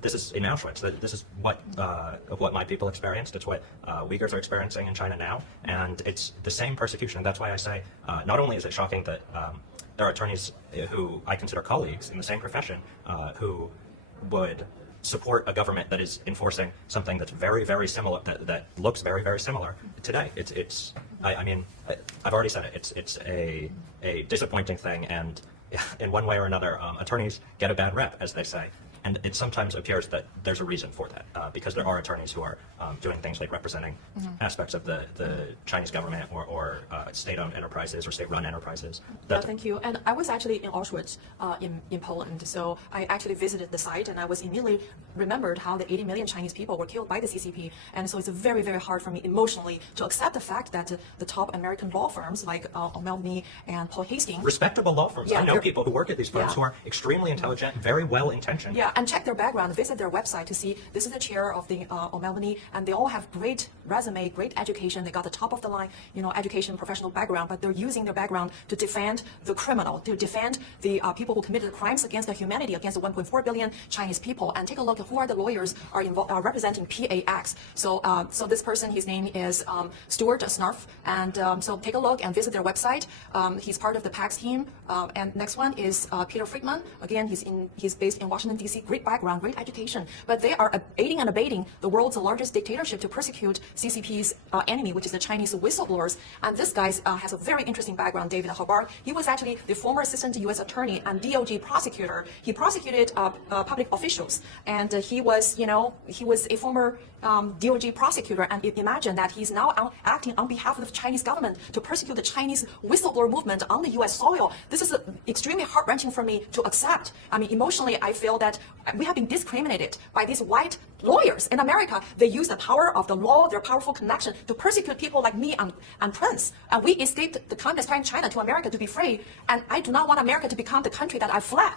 this is in Auschwitz. This is what my people experienced. It's what Uyghurs are experiencing in China now, and it's the same persecution. That's why I say not only is it shocking that there are attorneys who I consider colleagues in the same profession who would support a government that is enforcing something that's very, very similar, that looks very, very similar today. I mean, I've already said it. It's a disappointing thing, and in one way or another, attorneys get a bad rep, as they say. And it sometimes appears that there's a reason for that, because there are attorneys who are doing things like representing aspects of the Chinese government or state-owned enterprises or state-run enterprises. Yeah, thank you. And I was actually in Auschwitz in Poland, so I actually visited the site, and I was immediately remembered how the 80 million Chinese people were killed by the CCP. And so it's very, very hard for me emotionally to accept the fact that the top American law firms like O'Melveny and Paul Hastings, respectable law firms. I know people who work at these firms who are extremely intelligent, very well-intentioned. Yeah, and check their background, visit their website to see this is the chair of the O'Melveny, and they all have great resume, great education. They got the top of the line, education, professional background, but they're using their background to defend the criminal, to defend the people who committed crimes against the humanity, against the 1.4 billion Chinese people. And take a look at who are the lawyers are involved, representing PAX. So, so this person, his name is Stuart Snarf, and so take a look and visit their website. He's part of the PAX team. And next one is Peter Friedman. Again, he's based in Washington D.C. Great background, great education, but they are aiding and abetting the world's largest dictatorship to persecute CCP's enemy, which is the Chinese whistleblowers. And this guy has a very interesting background, David Hubbard. He was actually the former assistant U.S. attorney and DOJ prosecutor. He prosecuted public officials, and he was a former DOJ prosecutor. And imagine that he's now acting on behalf of the Chinese government to persecute the Chinese whistleblower movement on the U.S. soil. This is extremely heart-wrenching for me to accept. I mean, emotionally, I feel that we have been discriminated by these white lawyers in America. They use the power of the law, their powerful connection, to persecute people like me and Prince. And we escaped the communist China to America to be free. And I do not want America to become the country that I fled.